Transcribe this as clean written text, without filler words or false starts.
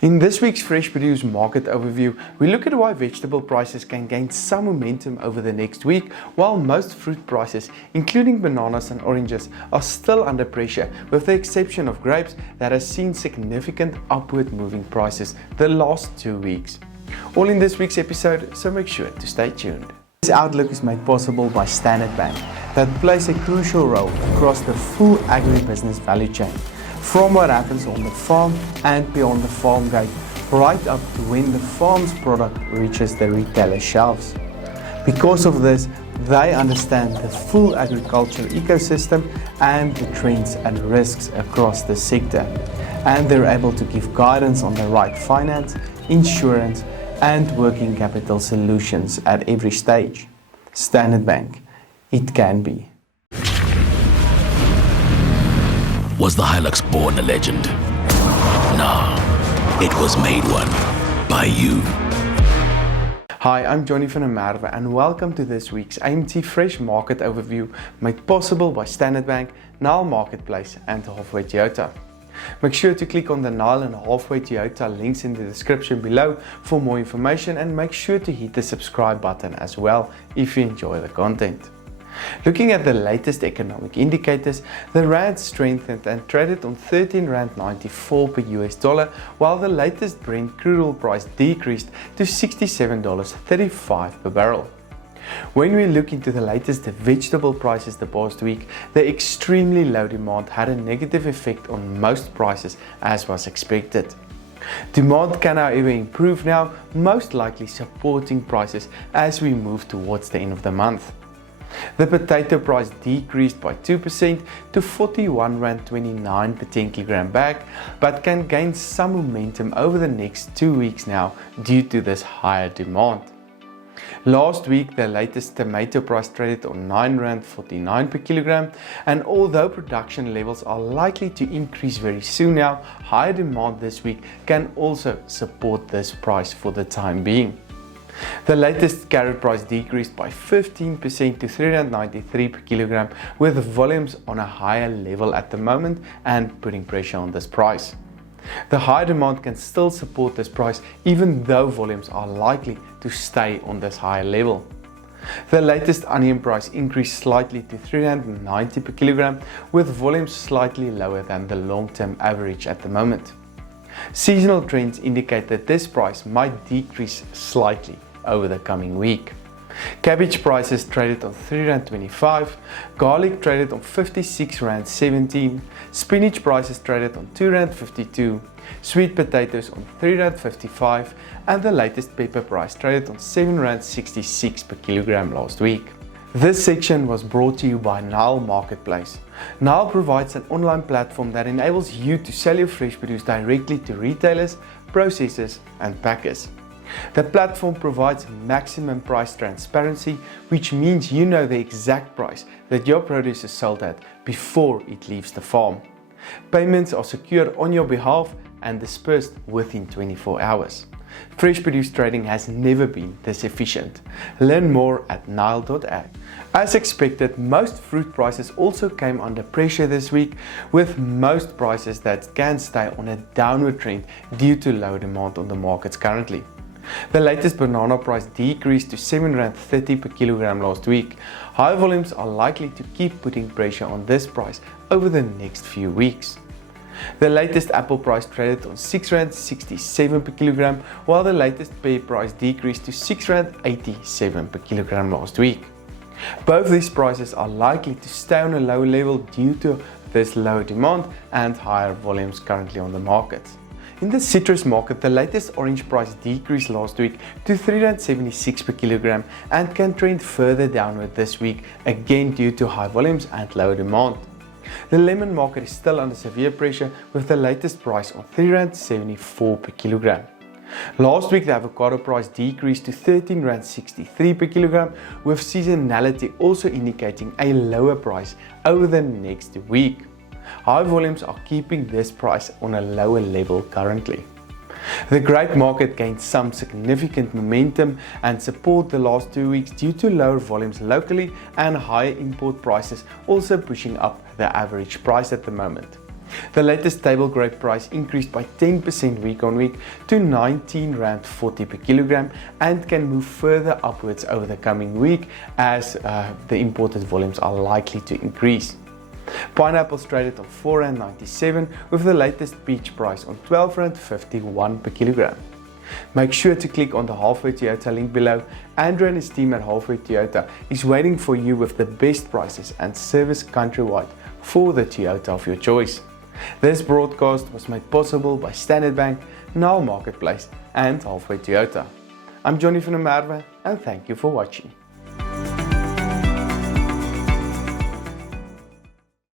In this week's Fresh Produce Market Overview, we look at why vegetable prices can gain some momentum over the next week, while most fruit prices, including bananas and oranges, are still under pressure, with the exception of grapes that has seen significant upward moving prices the last 2 weeks. All in this week's episode, so make sure to stay tuned. This outlook is made possible by Standard Bank, that plays a crucial role across the full agribusiness value chain, from what happens on the farm and beyond the farm gate, right up to when the farm's product reaches the retailer shelves. Because of this, they understand the full agriculture ecosystem and the trends and risks across the sector, and they're able to give guidance on the right finance, insurance, and working capital solutions at every stage. Standard Bank, it can be. Was the Hilux born a legend? No, it was made one by you. Hi, I'm Johnny van der Merwe and welcome to this week's AMT Fresh Market Overview, made possible by Standard Bank, Nile Marketplace and Halfway Toyota. Make sure to click on the Nile and Halfway Toyota links in the description below for more information, and make sure to hit the subscribe button as well if you enjoy the content. Looking at the latest economic indicators, the rand strengthened and traded on R13.94 per US dollar, while the latest Brent crude oil price decreased to $67.35 per barrel. When we look into the latest vegetable prices the past week, the extremely low demand had a negative effect on most prices, as was expected. Demand can however improve now, most likely supporting prices as we move towards the end of the month. The potato price decreased by 2% to R41.29 per 10 kg bag, but can gain some momentum over the next 2 weeks now due to this higher demand. Last week, the latest tomato price traded on R9.49 per kilogram, and although production levels are likely to increase very soon now, higher demand this week can also support this price for the time being. The latest carrot price decreased by 15% to R3.93 per kilogram, with volumes on a higher level at the moment and putting pressure on this price. The high demand can still support this price even though volumes are likely to stay on this higher level. The latest onion price increased slightly to R3.90 per kilogram, with volumes slightly lower than the long-term average at the moment. Seasonal trends indicate that this price might decrease slightly over the coming week. Cabbage prices traded on R3.25, garlic traded on R56.17, spinach prices traded on R2.52, sweet potatoes on R3.55, and the latest pepper price traded on R7.66 per kilogram last week. This section was brought to you by Nile Marketplace. Nile provides an online platform that enables you to sell your fresh produce directly to retailers, processors, and packers. The platform provides maximum price transparency, which means you know the exact price that your produce is sold at before it leaves the farm. Payments are secured on your behalf and dispersed within 24 hours. Fresh produce trading has never been this efficient. Learn more at Nile.ag. As expected, most fruit prices also came under pressure this week, with most prices that can stay on a downward trend due to low demand on the markets currently. The latest banana price decreased to R7.30 per kilogram last week. High volumes are likely to keep putting pressure on this price over the next few weeks. The latest apple price traded on R6.67 per kilogram, while the latest pear price decreased to R6.87 per kilogram last week. Both these prices are likely to stay on a low level due to this low demand and higher volumes currently on the market. In the citrus market, the latest orange price decreased last week to R3.76 per kilogram and can trend further downward this week, again due to high volumes and low demand. The lemon market is still under severe pressure, with the latest price on R3.74 per kilogram. Last week, the avocado price decreased to R13.63 per kilogram, with seasonality also indicating a lower price over the next week. High volumes are keeping this price on a lower level currently. The grape market gained some significant momentum and support the last 2 weeks due to lower volumes locally and higher import prices also pushing up the average price at the moment. The latest table grape price increased by 10% week on week to R19.40 per kilogram and can move further upwards over the coming week as the imported volumes are likely to increase. Pineapples traded on R4.97 with the latest peach price on R12.51 per kilogram. Make sure to click on the Halfway Toyota link below. Andrew and his team at Halfway Toyota is waiting for you with the best prices and service countrywide for the Toyota of your choice. This broadcast was made possible by Standard Bank, Nile Marketplace and Halfway Toyota. I'm Johnny van der Merwe and thank you for watching.